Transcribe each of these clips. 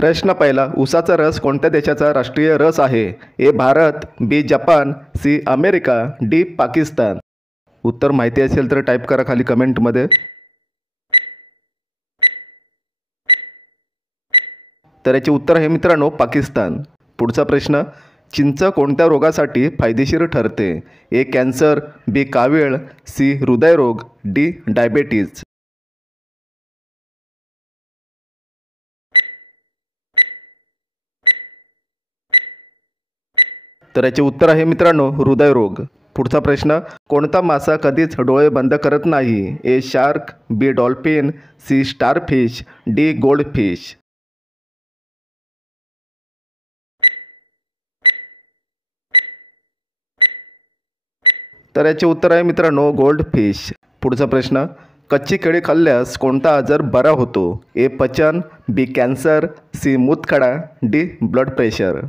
प्रश्न पहिला, ऊसाचा रस कोणत्या देशाचा राष्ट्रीय रस आहे? A Bharat, B Japan, C America, D Pakistan. उत्तर माहिती असेल तर टाईप करा खाली कमेंटमध्ये. तर याचे उत्तर आहे मित्रांनो पाकिस्तान. पुढचा प्रश्न, चिंच कोणत्या रोगासाठी फायदेशीर ठरते? ए कॅन्सर, बी कावीळ, सी हृदयरोग, डी डायबेटीज. तर याचे उत्तर आहे मित्रांनो हृदयरोग. पुढचा प्रश्न, कोणता मासा कधीच डोळे बंद करत नाही? A shark, B dolphin, C starfish, D goldfish. तर याचे उत्तर आहे मित्रांनो गोल्डफिश. पुढचा प्रश्न, कच्ची केळी खाल्ल्यास कोणता आजार बरा होतो? ए पचन, बी कॅन्सर, सी मूतखडा, डी ब्लड प्रेशर.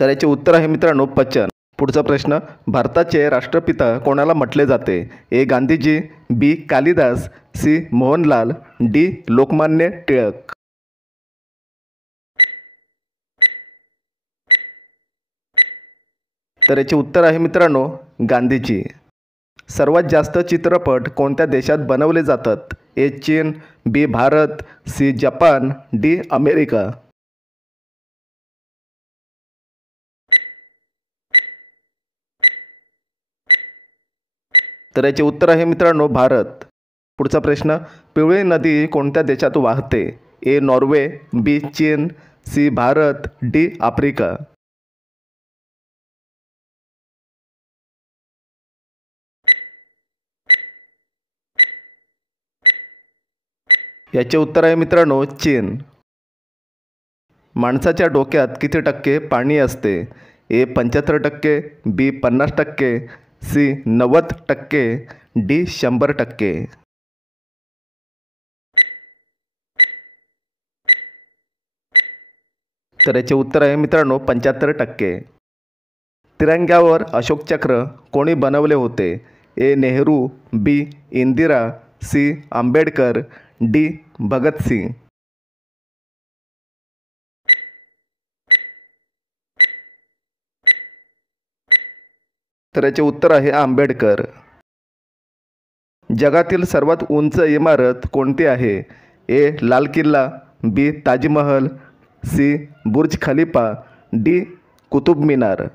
तर याचे उत्तर आहे मित्रांनो पचन. पुढचा प्रश्न, भारताचे राष्ट्रपिता कोणाला म्हटले जाते? ए गांधीजी, बी कालिदास, सी मोहनलाल, डी लोकमान्य टिळक. तर याचे उत्तर आहे मित्रांनो गांधीजी. सर्वात जास्त चित्रपट कोणत्या देशात बनवले जातात? ए चीन, B Bharat, C Japan, D America. तर याचे उत्तर आहे मित्रांनो भारत. पुढचा प्रश्न, पिवळी नदी कोणत्या देशात वाहते? ए नॉर्वे, बी चीन, सी भारत, डी आफ्रिका. याचे उत्तर आहे मित्रांनो चीन. माणसाच्या डोक्यात किती टक्के पाणी असते? ए 75%, बी 50%, सी 90%, डी 100%. तर याचे उत्तर आहे मित्रांनो 75%. तिरंग्यावर अशोक चक्र कोणी बनवले होते? ए नेहरू, बी इंदिरा, सी आंबेडकर, डी भगतसिंग. तर याचे उत्तर आहे आंबेडकर. जगातील सर्वात उंच इमारत कोणती आहे? ए लाल किल्ला, बी ताजमहल, सी बुर्ज खलिफा, डी कुतुब मिनार.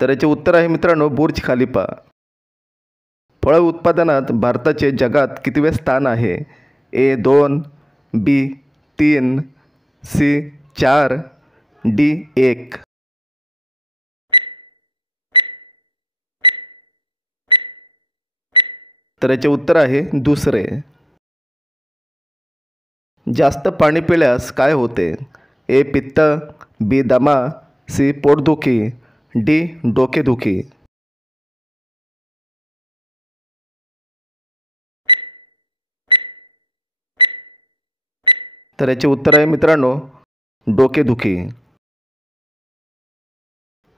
तर याचे उत्तर आहे मित्रांनो बुर्ज खलिफा. फळ उत्पादनात भारताचे जगात कितवे स्थान आहे? ए 2, बी 3, सी 4, डी 1. तर याचे उत्तर आहे दुसरे. जास्त पाणी पिल्यास काय होते? ए पित्त, बी दमा, सी पोटदुखी, डी डोकेदुखी. तर याचे उत्तर आहे मित्रांनो डोकेदुखी.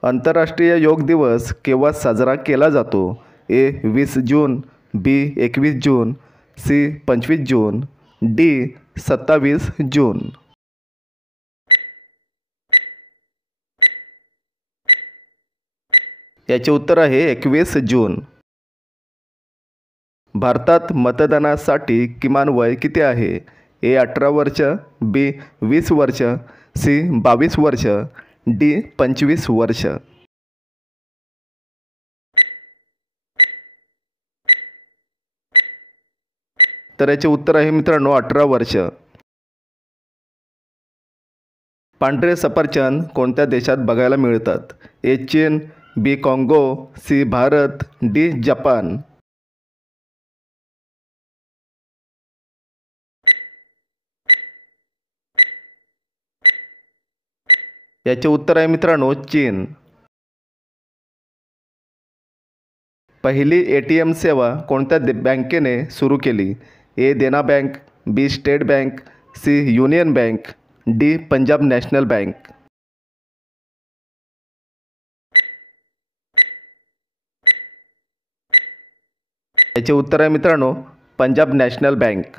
आंतरराष्ट्रीय योग दिवस केव्हा साजरा केला जातो? ए 20 जून, बी 21 जून, सी 25 जून, डी 27 जून. याचे उत्तर आहे 21 जून. भारतात मतदानासाठी किमान वय किती आहे? ए 18 वर्ष, बी 20 वर्ष, सी 22 वर्ष, डी 25 वर्ष. तर याचे उत्तर आहे मित्रांनो 18 वर्ष. पांढरे सफरचंद कोणत्या देशात बघायला मिळतात? ए चीन, बी काँगो, सी भारत, डी जपान. याचे उत्तर आहे मित्रांनो चीन. पहिली ATM सेवा कोणत्या बँकेने सुरू केली? A Dena bank, B state bank, C union bank, D Punjab national bank. याचे उत्तर आहे मित्रांनो पंजाब नॅशनल बँक.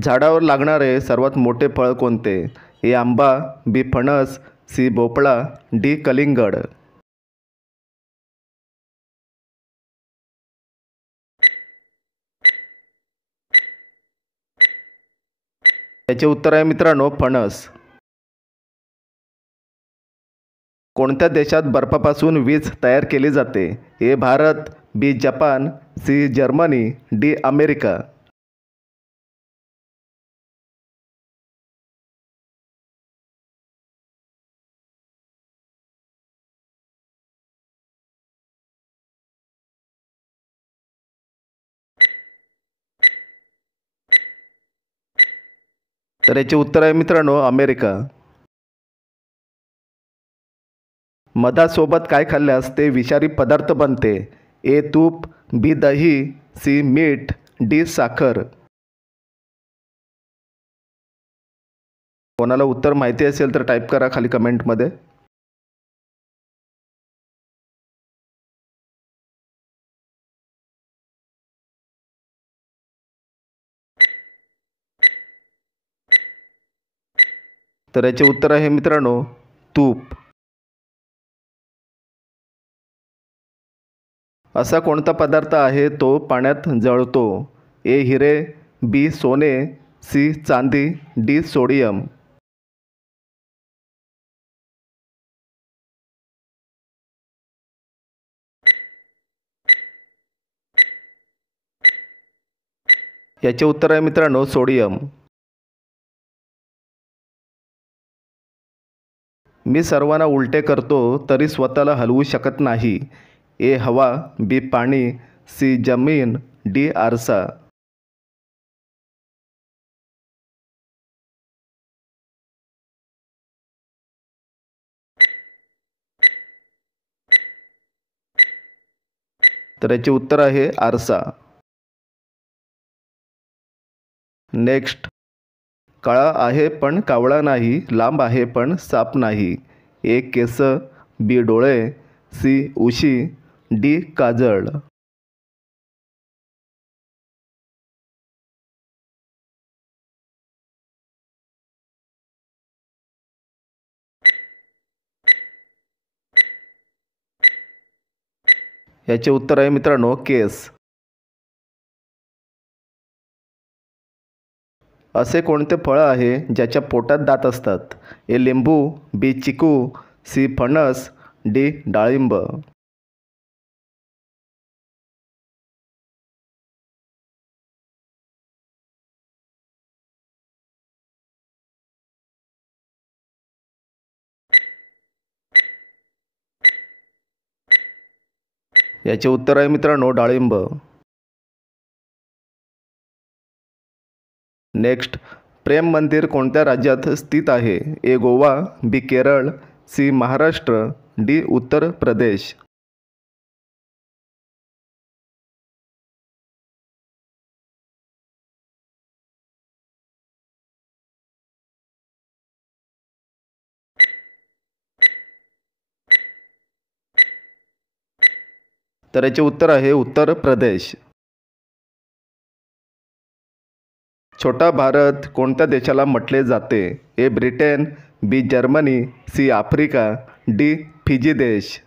झाडावर लागणारे सर्वात मोठे फळ कोणते? ए आंबा, बी फणस, सी भोपळा, डी कलिंगड. याचे उत्तर आहे मित्रांनो फणस. कोणत्या देशात बर्फापासून वीज तयार केली जाते? A Bharat, B Japan, C Germany, D America. तर याचे उत्तर आहे मित्रांनो अमेरिका. मधासोबत काय खाल्ल्यास ते विषारी पदार्थ बनते? ए तूप, बी दही, सी मीठ, डी साखर. कोणाला उत्तर माहिती असेल तर टाईप करा खाली कमेंटमध्ये. तर याचे उत्तर आहे मित्रांनो तूप. असा कोणता पदार्थ आहे तो पाण्यात जळतो? ए हिरे, बी सोने, सी चांदी, डी सोडियम. याचे उत्तर आहे मित्रांनो सोडियम. मी सर्वांना उलटे करतो तरी स्वतःला हलवू शकत नाही. ए हवा, बी पाणी, सी जमीन, डी आरसा. तर याचे उत्तर आहे आरसा. नेक्स्ट. काळा आहे पण कावळा नाही, लांब आहे पण साप नाही. ए केस, बी डोळे, सी उशी, डी काजळ. याचे उत्तर आहे मित्रांनो केस. असे कोणते फळ आहे ज्याच्या पोटात दात असतात? ए लिंबू, बी चिकू, सी फणस, डी डाळिंब. याचे उत्तर आहे मित्रांनो डाळिंब. नेक्स्ट. प्रेम मंदिर कोणत्या राज्यात स्थित आहे? ए गोवा, बी केरळ, सी महाराष्ट्र, डी उत्तर प्रदेश. तर याचे उत्तर आहे उत्तर प्रदेश. छोटा भारत कोणत्या देशाला म्हटले जाते? A Britain, B Germany, C Africa, D Fiji देश.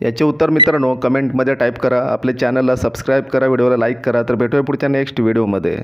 याचे उत्तर मित्रांनो कमेंटमध्ये टाईप करा. आपले चॅनलला सबस्क्राईब करा, व्हिडिओला लाईक करा. तर भेटूया पुढच्या नेक्स्ट व्हिडिओमध्ये.